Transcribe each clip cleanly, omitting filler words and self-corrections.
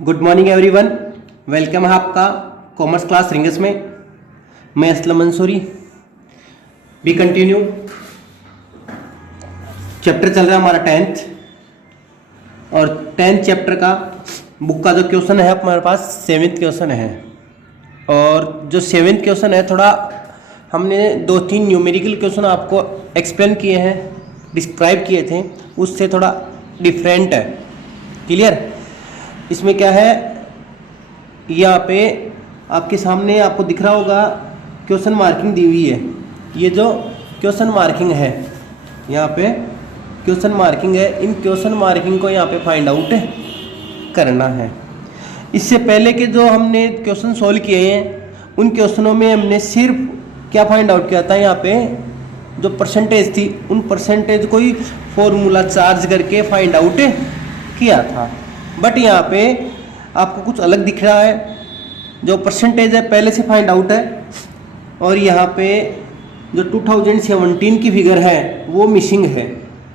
Good morning everyone, welcome है आपका commerce class रिंगस में। मैं Aslam Mansoori. Be continue. Chapter चल रहा है हमारा 10th और 10th चैप्टर का बुक का जो क्वेश्चन है हमारे पास 7th क्वेश्चन है। और जो 7th क्वेश्चन है थोड़ा हमने 2-3 न्यूमेरिकल क्वेश्चन आपको एक्सप्लेन किए हैं, डिस्क्राइब किए थे, उससे थोड़ा डिफरेंट है। क्लियर? इसमें क्या है, यहाँ पे आपके सामने आपको दिख रहा होगा क्वेश्चन मार्किंग दी हुई है। ये जो क्वेश्चन मार्किंग है, यहाँ पे क्वेश्चन मार्किंग है, इन क्वेश्चन मार्किंग को यहाँ पे फाइंड आउट करना है। इससे पहले के जो हमने क्वेश्चन सॉल्व किए हैं उन क्वेश्चनों में हमने सिर्फ क्या फाइंड आउट किया था, यहाँ पे जो परसेंटेज थी उन परसेंटेज को ही फॉर्मूला चार्ज करके फाइंड आउट किया था। बट यहाँ पे आपको कुछ अलग दिख रहा है। जो परसेंटेज है पहले से फाइंड आउट है और यहाँ पे जो 2017 की फिगर है वो मिसिंग है।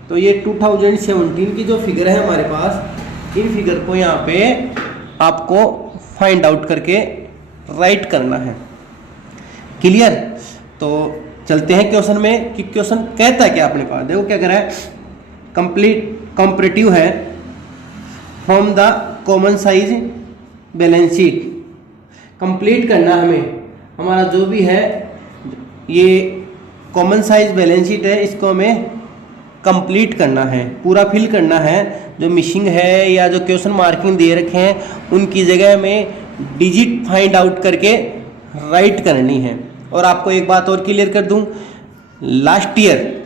तो ये 2017 की जो फिगर है हमारे पास, इन फिगर को यहाँ पे आपको फाइंड आउट करके राइट करना है। क्लियर? तो चलते हैं क्वेश्चन में कि क्वेश्चन कहता है क्या अपने पास। देखो क्या कह रहा है, कंप्लीट कंपैरेटिव है from the common size balance sheet. Complete करना हमें, हमारा जो भी है ये कॉमन साइज बैलेंस शीट है, इसको हमें कंप्लीट करना है, पूरा फिल करना है। जो मिसिंग है या जो क्वेश्चन मार्किंग दे रखे हैं उनकी जगह में डिजिट फाइंड आउट करके राइट करनी है। और आपको एक बात और क्लियर कर दूं, लास्ट ईयर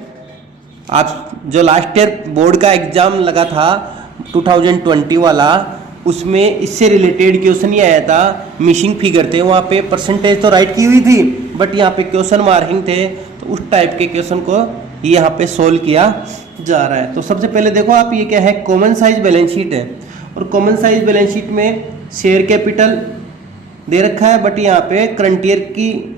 आप जो लास्ट ईयर बोर्ड का एग्जाम लगा था 2020 वाला, उसमें इससे रिलेटेड क्वेश्चन ही आया था। मिसिंग फिगर थे, वहाँ पे परसेंटेज तो राइट की हुई थी बट यहाँ पे क्वेश्चन मार्किंग थे, तो उस टाइप के क्वेश्चन को यहाँ पे सोल्व किया जा रहा है। तो सबसे पहले देखो आप, ये क्या है, कॉमन साइज बैलेंस शीट है और कॉमन साइज बैलेंस शीट में शेयर कैपिटल दे रखा है बट यहाँ पे करंट ईयर की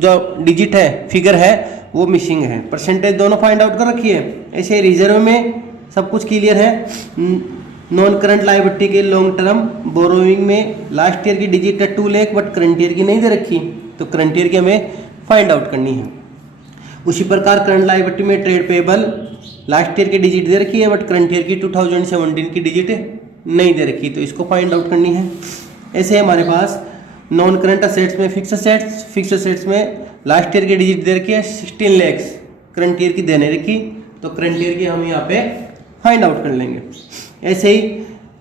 जो डिजिट है, फिगर है, वो मिसिंग है। परसेंटेज दोनों फाइंड आउट कर रखी है। ऐसे रिजर्व में सब कुछ क्लियर है। नॉन करंट लायबिलिटी के लॉन्ग टर्म बोरोइंग में लास्ट ईयर की डिजिट है 2 लाख बट करंट ईयर की नहीं दे रखी, तो करंट ईयर की हमें फाइंड आउट करनी है। उसी प्रकार करंट लायबिलिटी में ट्रेड पेबल लास्ट ईयर की डिजिट दे रखी है बट करंट ईयर की 2017 की डिजिट नहीं दे रखी, तो इसको फाइंड आउट करनी है। ऐसे हमारे पास नॉन करंट असेट्स में फिक्स असेट्स में लास्ट ईयर की डिजिट दे रखी है 16 लाख, करंट ईयर की देने रखी, तो करंट ईयर की हम यहाँ पे फाइंड आउट कर लेंगे। ऐसे ही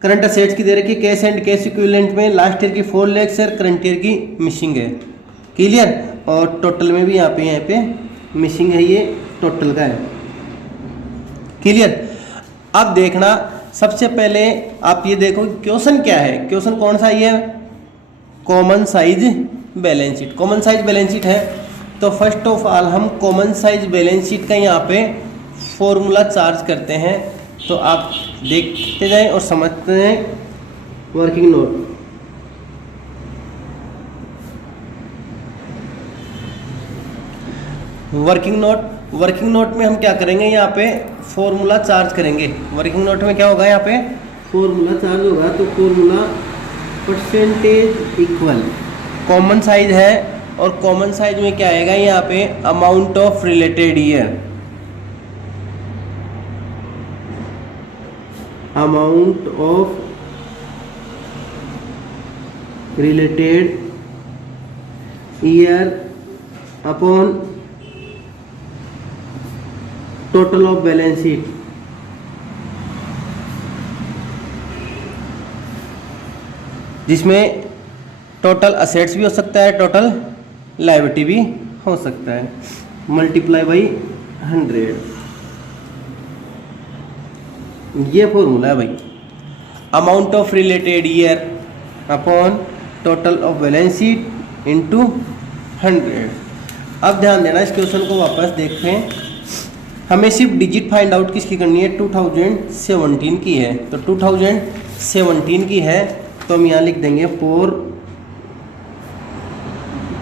करंट असेट्स की दे रखी है कैश एंड कैश इक्विवेलेंट में लास्ट ईयर की 4 लाख से करंट ईयर की मिसिंग है। क्लियर? और टोटल में भी यहाँ पे मिसिंग है, ये टोटल का है। क्लियर? अब देखना, सबसे पहले आप ये देखो क्वेश्चन क्या है। क्वेश्चन कौन सा ये है, common size balance sheet. Common size balance sheet है तो फर्स्ट ऑफ ऑल हम कॉमन साइज बैलेंस शीट का यहाँ पे फॉर्मूला चार्ज करते हैं। तो आप देखते जाएं और समझते जाएं। वर्किंग नोट में हम क्या करेंगे, यहाँ पे फॉर्मूला चार्ज करेंगे। वर्किंग नोट में क्या होगा, यहाँ पे फॉर्मूला चार्ज होगा, तो formula percentage equal common size है और कॉमन साइज में क्या आएगा, यहाँ पे amount of related year, amount of related year upon total of balance sheet. जिसमें टोटल असेट्स भी हो सकता है, टोटल लायबिलिटी भी हो सकता है, मल्टीप्लाई बाई 100। ये फॉर्मूला है भाई, amount of related year upon total of balance sheet into 100। अब ध्यान देना, इस क्वेश्चन को वापस देखें। हमें सिर्फ डिजिट फाइंड आउट किसकी करनी है, 2017 की है। तो 2017 की है तो हम यहाँ लिख देंगे for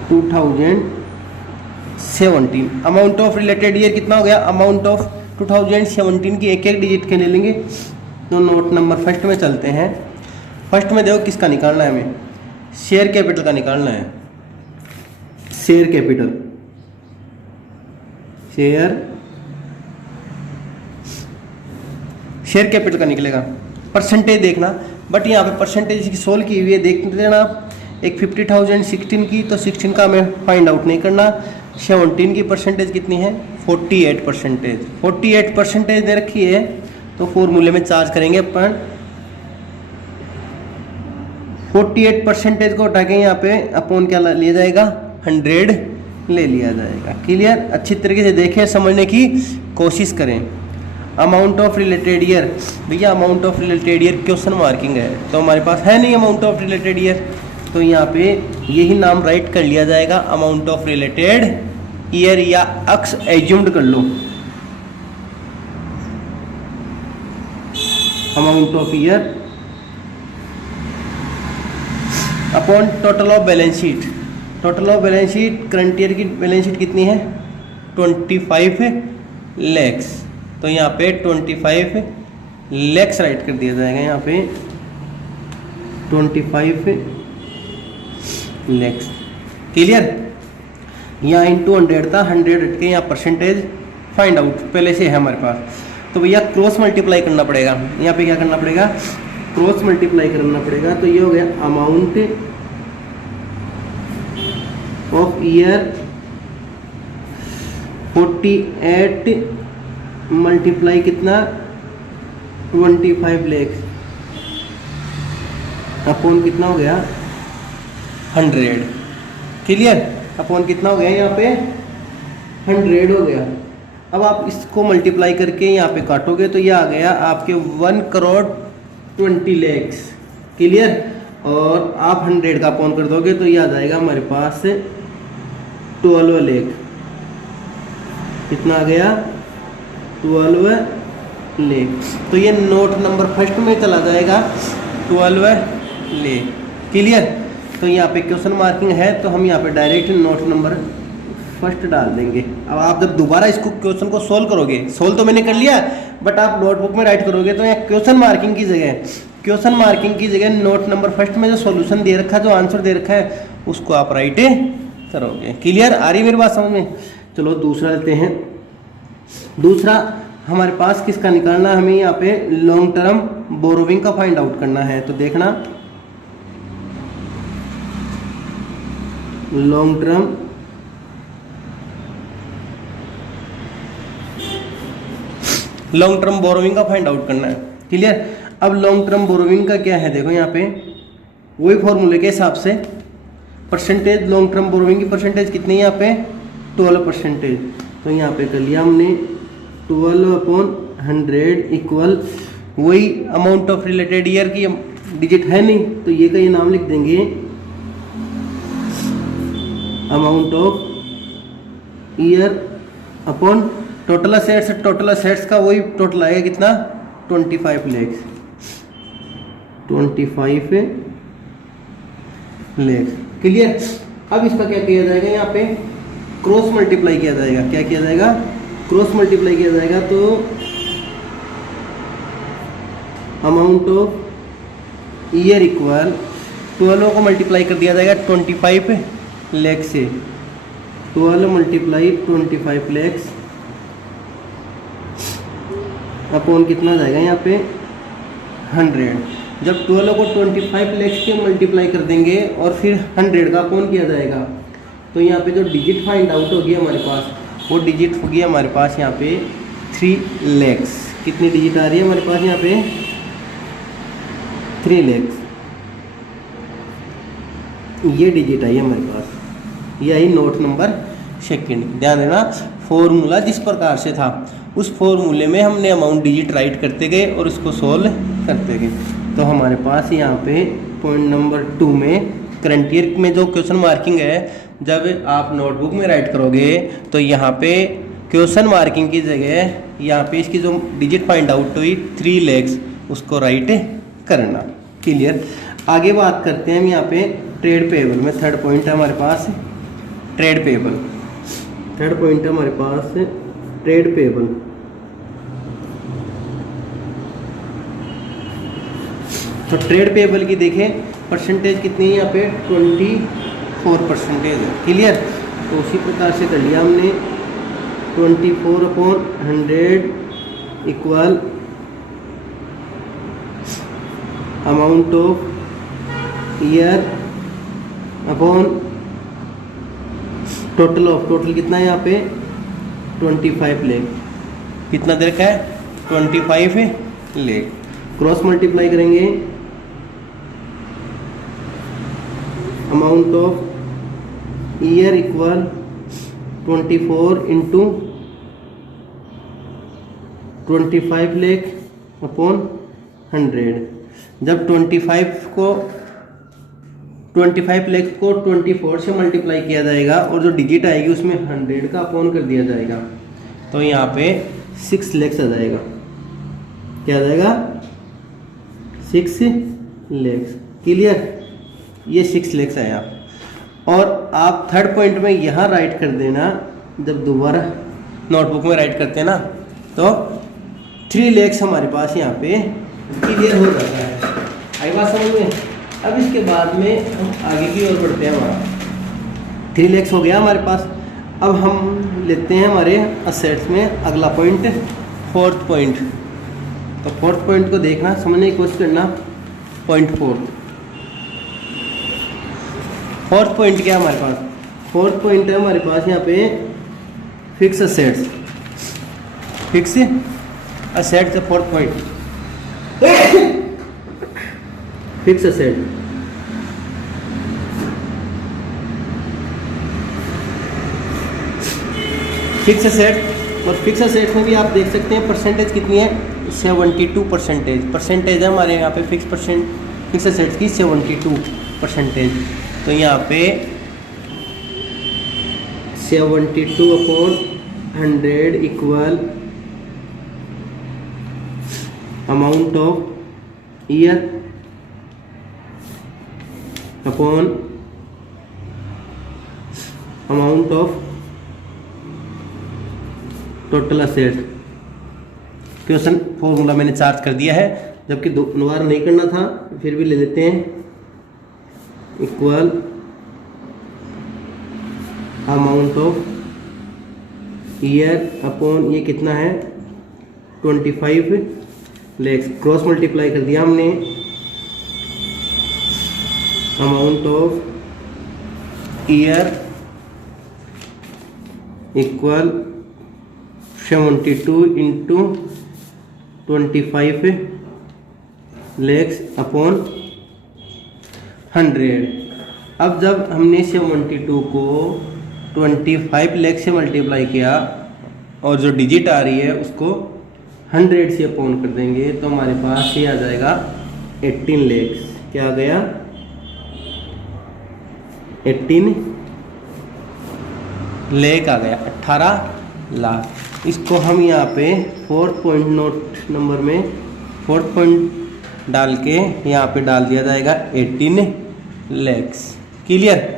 2017। Amount of related year कितना हो गया, अमाउंट ऑफ 2017 की एक एक डिजिट के ले लेंगे। तो नोट नंबर फर्स्ट में चलते हैं। फर्स्ट में देखो किसका निकालना है, हमें शेयर कैपिटल का निकालना है। शेयर कैपिटल, शेयर कैपिटल का निकलेगा। परसेंटेज देखना, बट यहाँ पे परसेंटेज की सोल्व की हुई है, देख लेना आप। एक 50,000 16 की, तो 16 का हमें फाइंड आउट नहीं करना। 17 की परसेंटेज कितनी है, 48%। 48% दे रखी है, तो फॉर्मूले में चार्ज करेंगे अपन 48% को उठा के यहाँ पे अपॉन क्या लिया जाएगा, 100 ले लिया जाएगा। क्लियर, अच्छी तरीके से देखें, समझने की कोशिश करें। अमाउंट ऑफ रिलेटेड ईयर, भैया amount of related year question marking है, तो हमारे पास है नहीं अमाउंट ऑफ रिलेटेड ईयर, तो यहाँ पे यही नाम राइट कर लिया जाएगा, अमाउंट ऑफ रिलेटेड ईयर, या अक्स एज्यूम्ड कर लो, amount of year upon total of balance sheet. Total of balance sheet, current year की बैलेंस शीट कितनी है, 25 लाख, तो यहाँ पे 25 लाख राइट कर दिया जाएगा, यहाँ पे 25 लाख। क्लियर, यहाँ इंटू 100 था, 100 हट के यहाँ परसेंटेज फाइंड आउट पहले से है हमारे पास, तो भैया क्रॉस मल्टीप्लाई करना पड़ेगा। यहाँ पे क्या करना पड़ेगा, क्रॉस मल्टीप्लाई करना पड़ेगा, तो ये हो गया अमाउंट ऑफ ईयर 48 मल्टीप्लाई कितना, 25 लाख अपॉन कितना हो गया, 100। क्लियर, अपॉन कितना हो गया, यहाँ पे 100 हो गया। अब आप इसको मल्टीप्लाई करके यहाँ पे काटोगे तो ये आ गया आपके 1,20,00,000। क्लियर, और आप 100 का अपॉन कर दोगे तो ये आ जाएगा हमारे पास 12 लाख। कितना आ गया, 12 लाख। तो ये नोट नंबर फर्स्ट में चला जाएगा, 12 लाख। क्लियर, तो यहाँ पे क्वेश्चन मार्किंग है, तो हम यहाँ पे डायरेक्ट नोट नंबर फर्स्ट डाल देंगे। अब आप जब दोबारा इसको क्वेश्चन को सोल्व करोगे, सोल्व तो मैंने कर लिया, बट आप नोटबुक में राइट करोगे तो यहाँ क्वेश्चन मार्किंग की जगह नोट नंबर फर्स्ट में जो सॉल्यूशन दे रखा है, जो आंसर दे रखा है, उसको आप राइट करोगे। क्लियर, आ रही मेरी बात समझ में। चलो दूसरा लेते हैं। दूसरा हमारे पास किसका निकालना है, हमें यहाँ पे लॉन्ग टर्म बोरोविंग का फाइंड आउट करना है। तो देखना, लॉन्ग टर्म बोरोविंग का फाइंड आउट करना है। क्लियर, अब लॉन्ग टर्म बोरोविंग का क्या है, देखो यहाँ पे वही फॉर्मूले के हिसाब से परसेंटेज, लॉन्ग टर्म बोरोविंग की परसेंटेज कितनी है, यहाँ पे 12%। तो यहाँ पे कर लिया हमने 12/100 इक्वल वही अमाउंट ऑफ रिलेटेड ईयर की डिजिट है नहीं, तो ये का ये नाम लिख देंगे, amount of year upon total assets. Total assets का वही टोटल आएगा कितना, 25 लाख। 25 लाख। क्लियर, अब इसका क्या किया जाएगा, यहाँ पे क्रॉस मल्टीप्लाई किया जाएगा। क्या किया जाएगा, क्रॉस मल्टीप्लाई किया जाएगा। तो अमाउंट ऑफ ईयर इक्वल 12 को मल्टीप्लाई कर दिया जाएगा 25 लाख से। 12 मल्टीप्लाई 25 लाख अपॉन कितना जाएगा, यहाँ पे 100। जब 12 को 25 लाख के मल्टीप्लाई कर देंगे और फिर 100 का अपॉन किया जाएगा, तो यहाँ पे जो डिजिट फाइंड आउट होगी हमारे पास, वो डिजिट होगी हमारे पास यहाँ पे 3 लाख। कितनी डिजिट आ रही है हमारे पास यहाँ पे, 3 लाख। ये डिजिट आई है हमारे पास, ये आई नोट नंबर सेकंड। ध्यान देना, फॉर्मूला जिस प्रकार से था उस फॉर्मूले में हमने अमाउंट डिजिट राइट करते गए और इसको सोल्व करते गए। तो हमारे पास यहाँ पे पॉइंट नंबर 2 में करंट ईयर में जो क्वेश्चन मार्किंग है, जब आप नोटबुक में राइट करोगे तो यहाँ पे क्वेश्चन मार्किंग की जगह यहाँ पे इसकी जो डिजिट फाइंड आउट हुई 3 लाख, उसको राइट करना। क्लियर, आगे बात करते हैं हम यहाँ पे ट्रेड पेएबल में। थर्ड पॉइंट है हमारे पास ट्रेड पेएबल। थर्ड पॉइंट है हमारे पास ट्रेड पेएबल। तो ट्रेड पेबल की देखें परसेंटेज कितनी है यहाँ पे 24% है। क्लियर। तो उसी प्रकार से कर लिया हमने 24/100 equal amount of year upon total कितना है यहाँ पे 25 लाख। कितना दे रखा है 25 लाख। क्रॉस मल्टीप्लाई करेंगे amount of year equal 24 into 25 lakh upon 100। जब 25 लाख को 24 से मल्टीप्लाई किया जाएगा और जो डिजिट आएगी उसमें 100 का अपॉन कर दिया जाएगा, तो यहाँ पे 6 लाख आ जाएगा। क्या आ जाएगा 6 लाख। क्लियर। ये 6 लाख आया। और आप थर्ड पॉइंट में यहाँ राइट कर देना, जब दोबारा नोटबुक में राइट करते हैं ना तो 3 लाख हमारे पास यहाँ पे क्लियर हो जाता है। आई बात समझ में। अब इसके बाद में हम आगे की ओर बढ़ते हैं। हमारा 3 लाख हो गया हमारे पास। अब हम लेते हैं हमारे असेट्स में अगला पॉइंट, फोर्थ पॉइंट। तो फोर्थ पॉइंट को देखना, समझने की कोशिश करना। पॉइंट फोर्थ पॉइंट क्या है हमारे पास? फोर्थ पॉइंट है हमारे पास यहाँ पे फिक्स असेट्स। फिक्स असेट्स है fourth point. Fix asset fix asset. और फिक्स असेट में भी आप देख सकते हैं परसेंटेज कितनी है 72%। परसेंटेज है हमारे यहाँ पे फिक्स असेट्स की 72%। तो यहाँ पे 72/100 equal amount of year upon amount of total asset. Question formula मैंने चार्ज कर दिया है, जबकि दोबारा नहीं करना था, फिर भी ले लेते हैं। Equal amount of year upon ये कितना है 25 लाख। क्रॉस मल्टीप्लाई कर दिया हमने। Amount of year equal 72 into 25 lakh upon 100। अब जब हमने 72 को 25 लाख से मल्टीप्लाई किया और जो डिजिट आ रही है उसको 100 से अपॉन कर देंगे, तो हमारे पास ये आ जाएगा 18 लाख। क्या आ गया 18 लाख आ गया, 18 लाख। इसको हम यहाँ पे फोर्थ पॉइंट नोट नंबर में फोर्थ पॉइंट डाल के यहाँ पे डाल दिया जाएगा 18 लाख। क्लियर।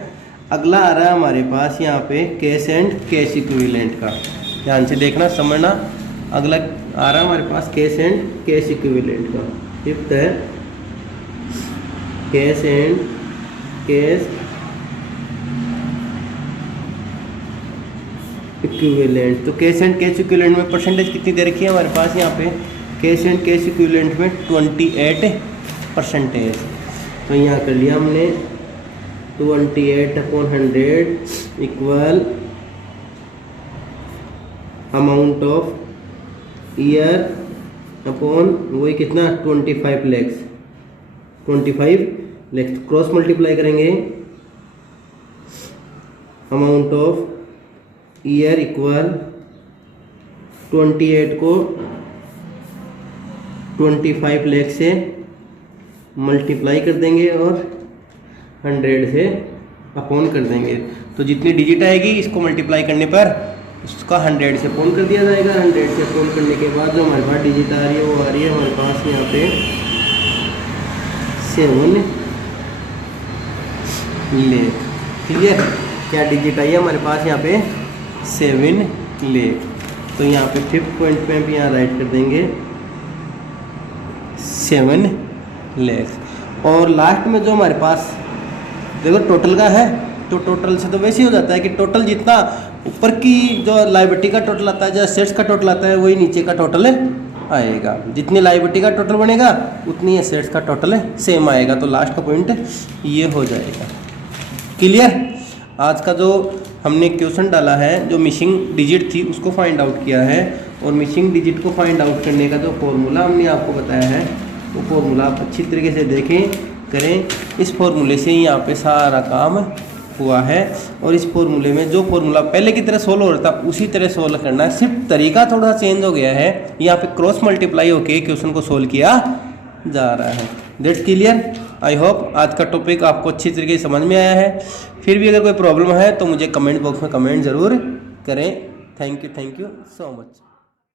अगला आ रहा है हमारे पास यहाँ पे कैश एंड कैश इक्विवेलेंट का। ध्यान से देखना समझना। अगला आ रहा है हमारे पास कैश एंड कैश इक्विवेलेंट का। फिफ्थ है कैश एंड कैश इक्विवेलेंट। तो कैश एंड कैश इक्विवेलेंट में परसेंटेज कितनी दे रखी है हमारे पास यहाँ पे? कैश एंड कैश इक्विवेलेंट में 28%। तो यहाँ कर लिया हमने 28/100 equal amount of year upon वही कितना 25 लाख। क्रॉस मल्टीप्लाई करेंगे। अमाउंट ऑफ ईयर इक्वल 28 को 25 लाख से मल्टीप्लाई कर देंगे और 100 से अपॉन कर देंगे। तो जितनी डिजिट आएगी इसको मल्टीप्लाई करने पर उसका 100 से अपॉन कर दिया जाएगा। 100 से अपॉन करने के बाद जो हमारे पास डिजिट आ रही है वो आ रही है हमारे पास यहाँ पे 7 लाख। क्लियर। क्या डिजिट आई है हमारे पास यहाँ पे 7 लाख। तो यहाँ पे फिफ्थ पॉइंट पे भी यहाँ राइट कर देंगे 7 लैक्स। और लास्ट में जो हमारे पास देखो टोटल का है, तो टोटल से तो वैसे ही हो जाता है कि टोटल जितना ऊपर की जो लायबिलिटी का टोटल आता है, जो एसेट्स का टोटल आता है, वही नीचे का टोटल आएगा। जितनी लायबिलिटी का टोटल बनेगा उतनी एसेट्स का टोटल सेम आएगा। तो लास्ट का पॉइंट ये हो जाएगा। क्लियर? आज का जो हमने क्वेश्चन डाला है, जो मिसिंग डिजिट थी उसको फाइंड आउट किया है, और मिसिंग डिजिट को फाइंड आउट करने का जो फॉर्मूला हमने आपको बताया है, वो फॉर्मूला आप अच्छी तरीके से देखें, करें। इस फॉर्मूले से यहाँ पे सारा काम हुआ है, और इस फॉर्मूले में जो फॉर्मूला पहले की तरह सोल्व हो रहा था उसी तरह सोल्व करना है। सिर्फ तरीका थोड़ा चेंज हो गया है, यहाँ पे क्रॉस मल्टीप्लाई होके क्वेश्चन को सोल्व किया जा रहा है। That's clear? आई होप आज का टॉपिक आपको अच्छी तरीके से समझ में आया है। फिर भी अगर कोई प्रॉब्लम है तो मुझे कमेंट बॉक्स में कमेंट ज़रूर करें। Thank you so much.